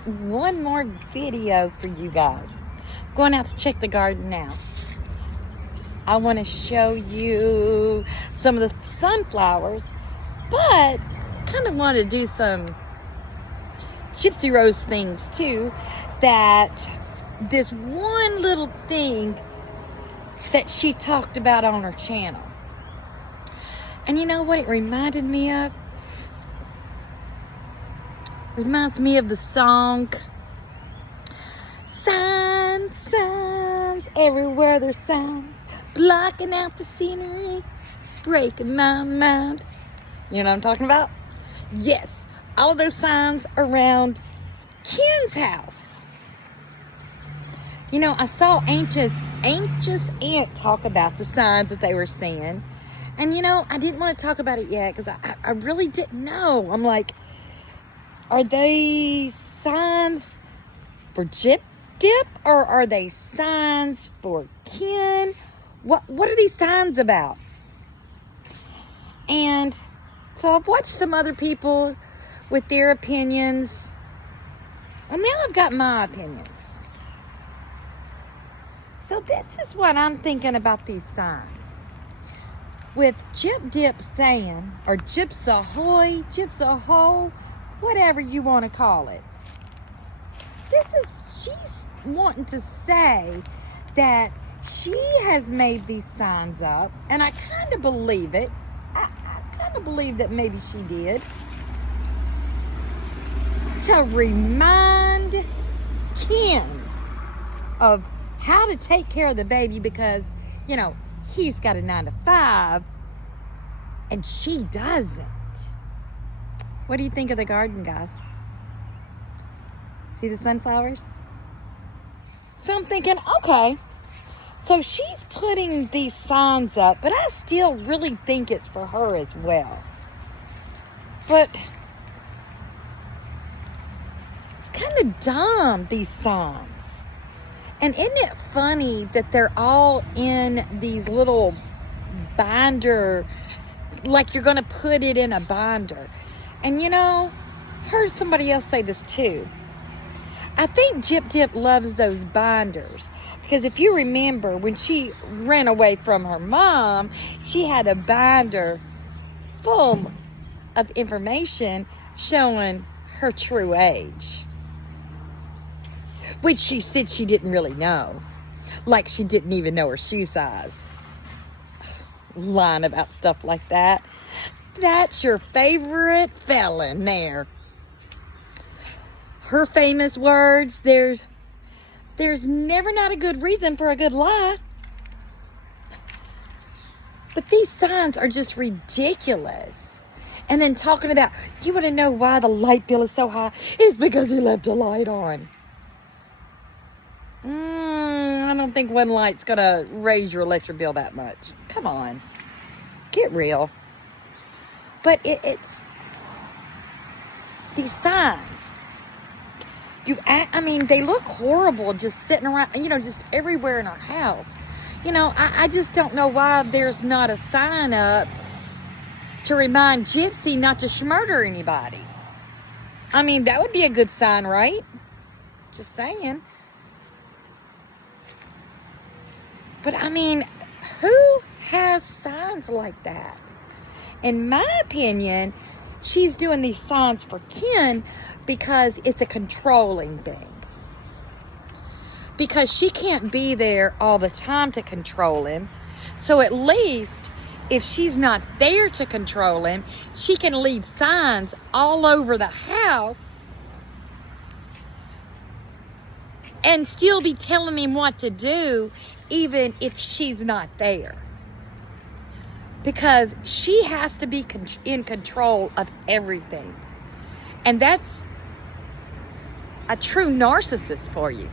got one more video for you guys. Going out to check the garden now. I want to show you some of the sunflowers, but kind of want to do some Gypsy Rose things too. That this one little thing that she talked about on her channel. And you know what it reminded me of? Reminds me of the song, signs, signs, everywhere there's signs, blocking out the scenery, breaking my mind. You know what I'm talking about? Yes, all of those signs around Ken's house. You know, I saw anxious Aunt talk about the signs that they were seeing. And you know, I didn't want to talk about it yet because I really didn't know. I'm like, are they signs for Gyp Dip, or are they signs for Ken? What are these signs about? And so I've watched some other people with their opinions. And now I've got my opinions. So this is what I'm thinking about these signs. With Gyp Dip saying, or Gyps Ahoy, Gyps Ahoy, whatever you want to call it. She's wanting to say that she has made these signs up, and I kind of believe it. I kind of believe that maybe she did. To remind Ken of how to take care of the baby because, you know, he's got a 9-to-5 and she doesn't. What do you think of the garden, guys? See the sunflowers? So I'm thinking, okay, so she's putting these signs up, but I still really think it's for her as well. But it's kind of dumb, these signs. And isn't it funny that they're all in these little binder, like you're going to put it in a binder. And you know, heard somebody else say this too. I think Gyp Dip loves those binders. Because if you remember, when she ran away from her mom, she had a binder full of information showing her true age. Which she said she didn't really know. Like she didn't even know her shoe size. Lying about stuff like that. That's your favorite felon there. Her famous words, there's never not a good reason for a good lie. But these signs are just ridiculous. And then talking about, you want to know why the light bill is so high? It's because he left a light on. I don't think one light's going to raise your electric bill that much. Come on. Get real. But it's these signs. I mean, they look horrible just sitting around, you know, just everywhere in our house. You know, I just don't know why there's not a sign up to remind Gypsy not to murder anybody. I mean, that would be a good sign, right? Just saying. But I mean, who has signs like that? In my opinion, she's doing these signs for Ken because it's a controlling thing. Because she can't be there all the time to control him. So at least, if she's not there to control him, she can leave signs all over the house and still be telling him what to do, even if she's not there. Because she has to be in control of everything. And that's a true narcissist for you.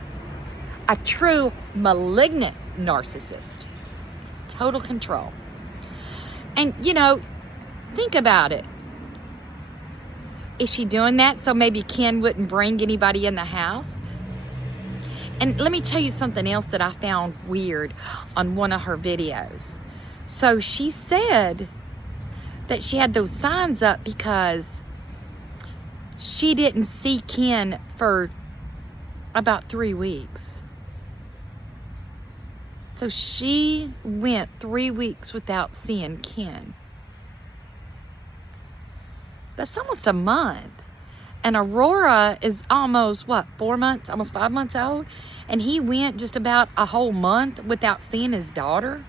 A true malignant narcissist. Total control. And, you know, think about it. Is she doing that so maybe Ken wouldn't bring anybody in the house? And let me tell you something else that I found weird on one of her videos. So she said that she had those signs up because she didn't see Ken for about 3 weeks. So she went 3 weeks without seeing Ken. That's almost a month. And Aurora is almost, 4 months, almost 5 months old? And he went just about a whole month without seeing his daughter?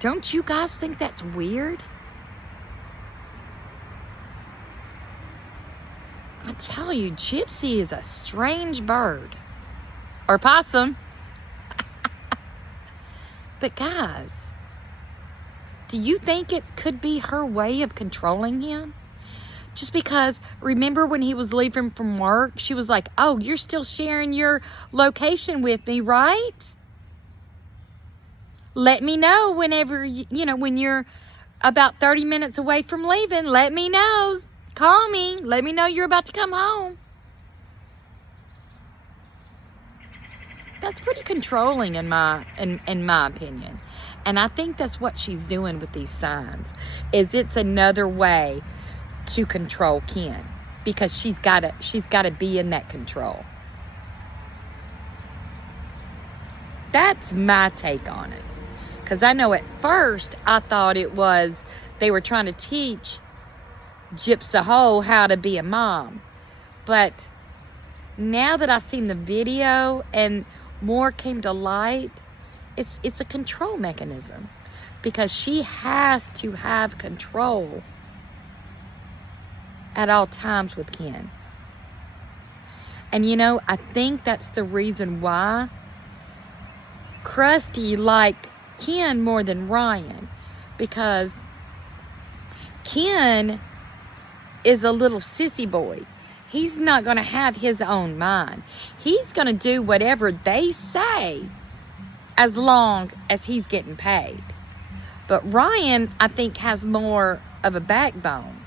Don't you guys think that's weird? I tell you, Gypsy is a strange bird. Or possum. But guys, do you think it could be her way of controlling him? Just because, remember when he was leaving from work, she was like, oh, you're still sharing your location with me, right? Let me know whenever, when you're about 30 minutes away from leaving. Let me know. Call me. Let me know you're about to come home. That's pretty controlling in my opinion. And I think that's what she's doing with these signs. Is it's another way to control Ken, because she's got to be in that control. That's my take on it. Because I know at first I thought it was they were trying to teach Gypsv how to be a mom. But now that I've seen the video and more came to light, it's a control mechanism, because she has to have control at all times with Ken. And I think that's the reason why Krusty liked Ken more than Ryan, because Ken is a little sissy boy. He's not going to have his own mind. He's going to do whatever they say as long as he's getting paid. But Ryan, I think, has more of a backbone,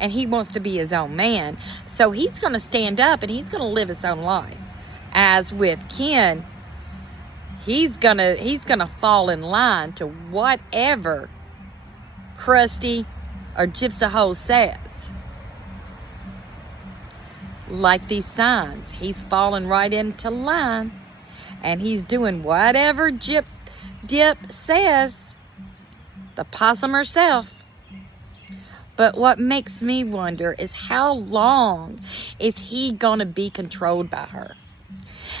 and he wants to be his own man. So he's going to stand up and he's going to live his own life. As with Ken, he's going to fall in line to whatever Krusty or Gypsv says. Like these signs, he's falling right into line, and he's doing whatever Dip says, the possum herself. But what makes me wonder is how long is he going to be controlled by her?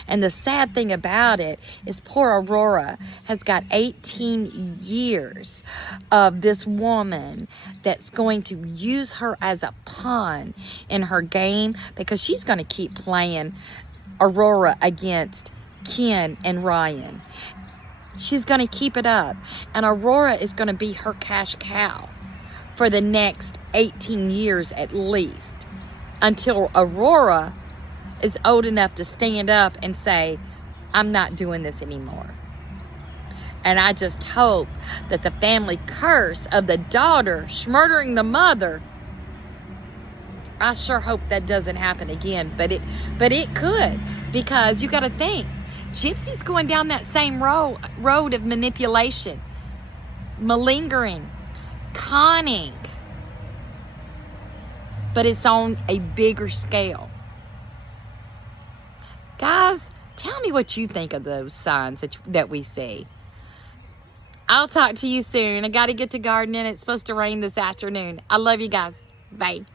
And the sad thing about it is poor Aurora has got 18 years of this woman that's going to use her as a pawn in her game, because she's going to keep playing Aurora against Ken and Ryan. She's going to keep it up. And Aurora is going to be her cash cow for the next 18 years at least, until Aurora is old enough to stand up and say, I'm not doing this anymore. And I just hope that the family curse of the daughter murdering the mother, I sure hope that doesn't happen again. But it could, because you got to think, Gypsy's going down that same road of manipulation, malingering, conning, but it's on a bigger scale. Guys, tell me what you think of those signs that we see. I'll talk to you soon. I got to get to gardening. It's supposed to rain this afternoon. I love you guys. Bye.